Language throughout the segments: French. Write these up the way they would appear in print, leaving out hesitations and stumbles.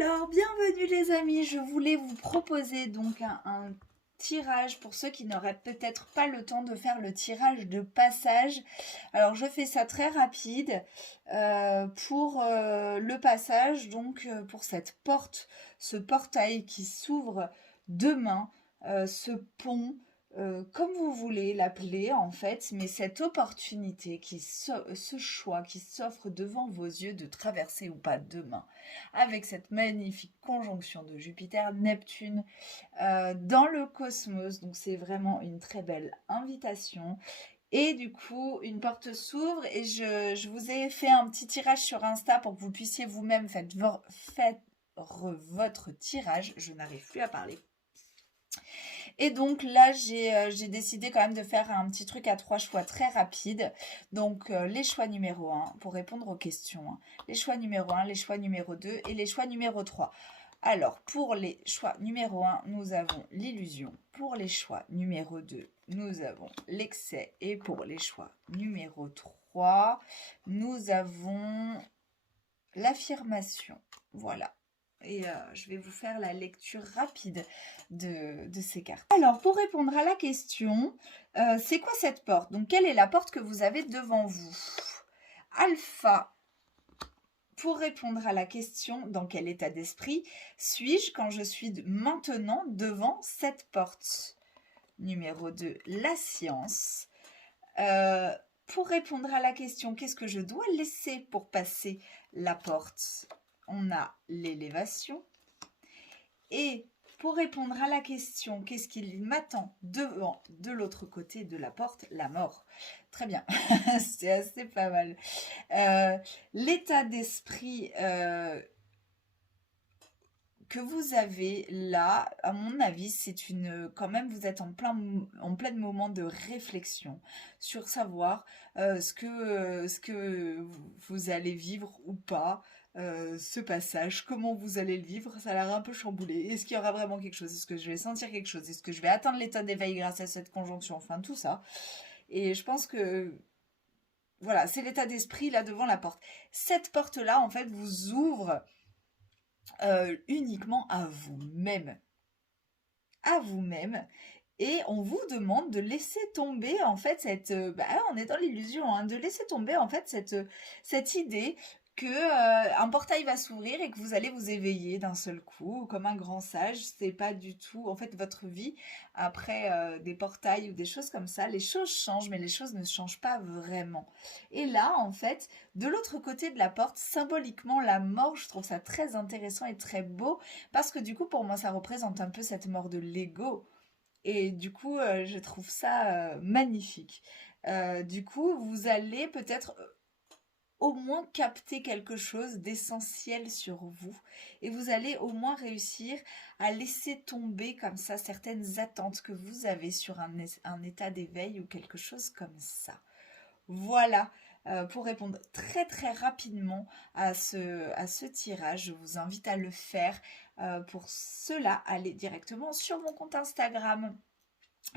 Alors, bienvenue les amis, je voulais vous proposer donc un tirage pour ceux qui n'auraient peut-être pas le temps de faire le tirage de passage. Alors, je fais ça très rapide pour le passage, donc pour cette porte, ce portail qui s'ouvre demain, ce pont. Comme vous voulez l'appeler en fait, mais cette opportunité ce choix qui s'offre devant vos yeux de traverser ou pas demain, avec cette magnifique conjonction de Jupiter-Neptune dans le cosmos. Donc c'est vraiment une très belle invitation. Et du coup, une porte s'ouvre et je vous ai fait un petit tirage sur Insta pour que vous puissiez vous-même faire votre tirage. Je n'arrive plus à parler. Et donc là, j'ai décidé quand même de faire un petit truc à 3 choix très rapides. Donc les choix numéro 1 pour répondre aux questions, hein. Les choix numéro 1, les choix numéro 2 et les choix numéro 3. Alors pour les choix numéro 1, nous avons l'illusion. Pour les choix numéro 2, nous avons l'excès. Et pour les choix numéro 3, nous avons l'affirmation. Voilà. Et je vais vous faire la lecture rapide de ces cartes. Alors, pour répondre à la question, c'est quoi cette porte? Donc, quelle est la porte que vous avez devant vous? Alpha, pour répondre à la question, dans quel état d'esprit suis-je quand je suis maintenant devant cette porte? Numéro 2, la science. Pour répondre à la question, qu'est-ce que je dois laisser pour passer la porte? On a l'élévation. Et pour répondre à la question, qu'est-ce qui m'attend devant, de l'autre côté de la porte? La mort. Très bien, c'est assez pas mal. L'état d'esprit que vous avez là, à mon avis, c'est quand même, vous êtes en plein moment de réflexion sur savoir ce que vous allez vivre ou pas, ce passage, comment vous allez le vivre. Ça a l'air un peu chamboulé. Est-ce qu'il y aura vraiment quelque chose? Est-ce que je vais sentir quelque chose? Est-ce que je vais atteindre l'état d'éveil grâce à cette conjonction? Enfin, tout ça. Et je pense que voilà, c'est l'état d'esprit là devant la porte. Cette porte-là, en fait, vous ouvre uniquement à vous-même. À vous-même. Et on vous demande de laisser tomber en fait on est dans l'illusion, hein, de laisser tomber en fait cette idée que un portail va s'ouvrir et que vous allez vous éveiller d'un seul coup, comme un grand sage. C'est pas du tout, en fait, votre vie après des portails ou des choses comme ça. Les choses changent, mais les choses ne changent pas vraiment. Et là, en fait, de l'autre côté de la porte, symboliquement, la mort, je trouve ça très intéressant et très beau parce que du coup, pour moi, ça représente un peu cette mort de l'ego. Et du coup, je trouve ça magnifique. Du coup, vous allez peut-être au moins capter quelque chose d'essentiel sur vous. Et vous allez au moins réussir à laisser tomber comme ça certaines attentes que vous avez sur un état d'éveil ou quelque chose comme ça. Voilà, pour répondre très très rapidement à ce tirage, je vous invite à le faire. Pour cela, allez directement sur mon compte Instagram.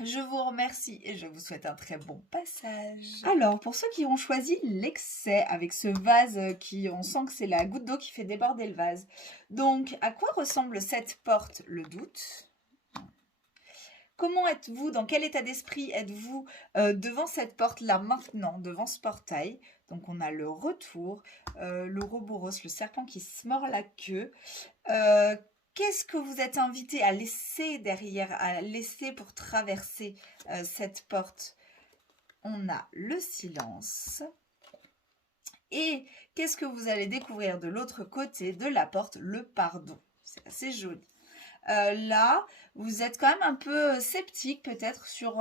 Je vous remercie et je vous souhaite un très bon passage. Alors, pour ceux qui ont choisi l'excès avec ce vase on sent que c'est la goutte d'eau qui fait déborder le vase. Donc, à quoi ressemble cette porte? Le doute. Comment êtes-vous? Dans quel état d'esprit êtes-vous devant cette porte-là maintenant, devant ce portail? Donc, on a le retour, l'ouroboros, le serpent qui se mord la queue. Qu'est-ce que vous êtes invité à laisser derrière, à laisser pour traverser cette porte? On a le silence. Et qu'est-ce que vous allez découvrir de l'autre côté de la porte? Le pardon. C'est assez joli. Là, vous êtes quand même un peu sceptique peut-être sur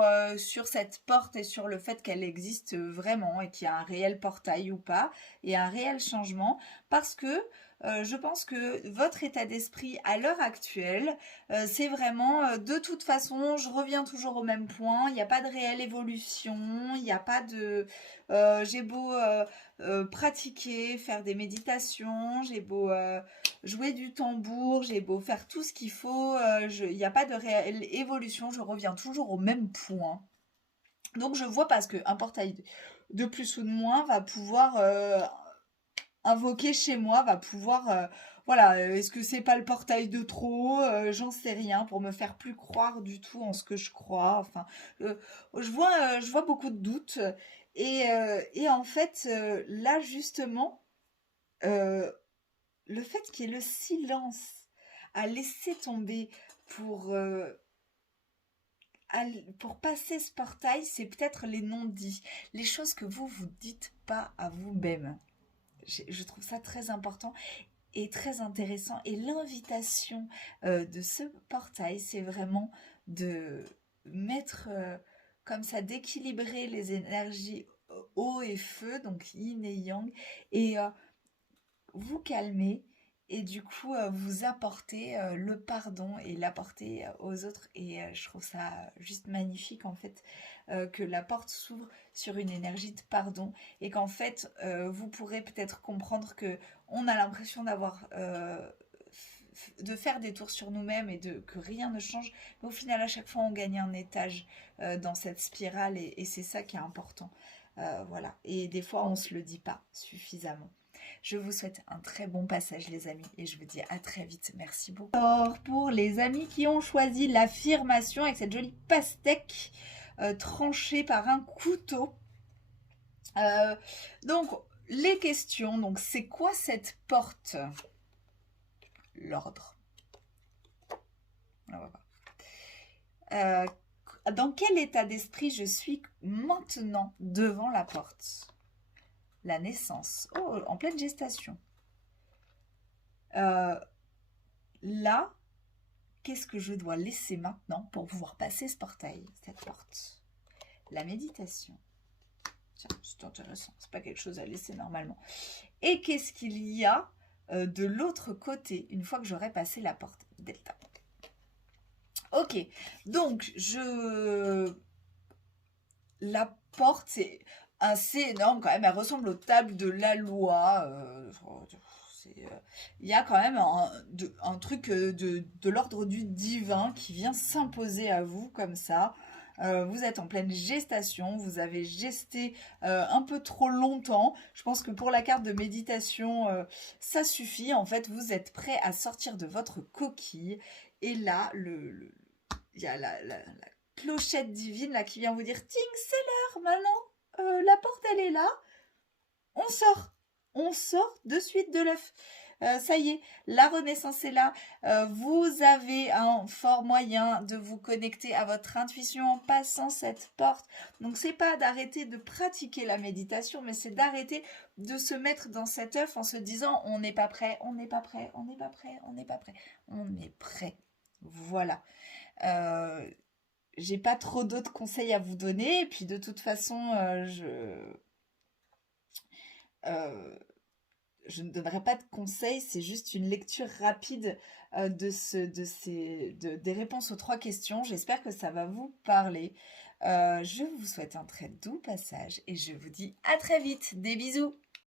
cette porte et sur le fait qu'elle existe vraiment et qu'il y a un réel portail ou pas et un réel changement parce que je pense que votre état d'esprit à l'heure actuelle, c'est vraiment de toute façon, je reviens toujours au même point, il n'y a pas de réelle évolution, il n'y a pas de... j'ai beau pratiquer, faire des méditations, j'ai beau jouer du tambour, j'ai beau faire tout ce qu'il faut, il n'y a pas de réelle évolution, je reviens toujours au même point. Donc je vois parce qu'un portail de plus ou de moins va pouvoir invoquer chez moi, va pouvoir voilà, est-ce que c'est pas le portail de trop? J'en sais rien, pour me faire plus croire du tout en ce que je crois. Enfin, je vois beaucoup de doutes. Et en fait, là, justement, euh, le fait qu'il y ait le silence à laisser tomber pour, pour passer ce portail, c'est peut-être les non-dits, les choses que vous vous dites pas à vous-même. Je trouve ça très important et très intéressant. Et l'invitation de ce portail, c'est vraiment de mettre comme ça, d'équilibrer les énergies eau et feu, donc yin et yang, et vous calmer et du coup vous apporter le pardon et l'apporter aux autres. Et je trouve ça juste magnifique en fait, que la porte s'ouvre sur une énergie de pardon et qu'en fait vous pourrez peut-être comprendre que on a l'impression d'avoir de faire des tours sur nous-mêmes et que rien ne change, mais au final à chaque fois on gagne un étage dans cette spirale, et c'est ça qui est important. Voilà, et des fois on se le dit pas suffisamment. Je vous souhaite un très bon passage les amis et je vous dis à très vite. Merci beaucoup. Alors pour les amis qui ont choisi l'affirmation avec cette jolie pastèque tranchée par un couteau. Donc les questions, donc c'est quoi cette porte? L'ordre. Dans quel état d'esprit je suis maintenant devant la porte? La naissance. Oh, en pleine gestation. Là, qu'est-ce que je dois laisser maintenant pour pouvoir passer ce portail, cette porte? La méditation. Tiens, c'est intéressant. C'est pas quelque chose à laisser normalement. Et qu'est-ce qu'il y a de l'autre côté une fois que j'aurai passé la porte? Delta. Ok, donc la porte, c'est assez énorme quand même. Elle ressemble aux tables de la loi. Il y a quand même un truc de l'ordre du divin qui vient s'imposer à vous comme ça. Vous êtes en pleine gestation, vous avez gesté un peu trop longtemps. Je pense que pour la carte de méditation, ça suffit. En fait, vous êtes prêt à sortir de votre coquille. Et là, il y a la clochette divine là qui vient vous dire ting, c'est l'heure maintenant, la porte elle est là, on sort de suite de l'œuf. Ça y est, la renaissance est là. Vous avez un fort moyen de vous connecter à votre intuition en passant cette porte. Donc c'est pas d'arrêter de pratiquer la méditation, mais c'est d'arrêter de se mettre dans cet œuf en se disant on n'est pas prêt, on n'est pas prêt, on n'est pas prêt, on n'est pas prêt. On est prêt. Voilà. J'ai pas trop d'autres conseils à vous donner. Et puis de toute façon, je ne donnerai pas de conseils, c'est juste une lecture rapide des réponses aux 3 questions. J'espère que ça va vous parler. Je vous souhaite un très doux passage et je vous dis à très vite. Des bisous!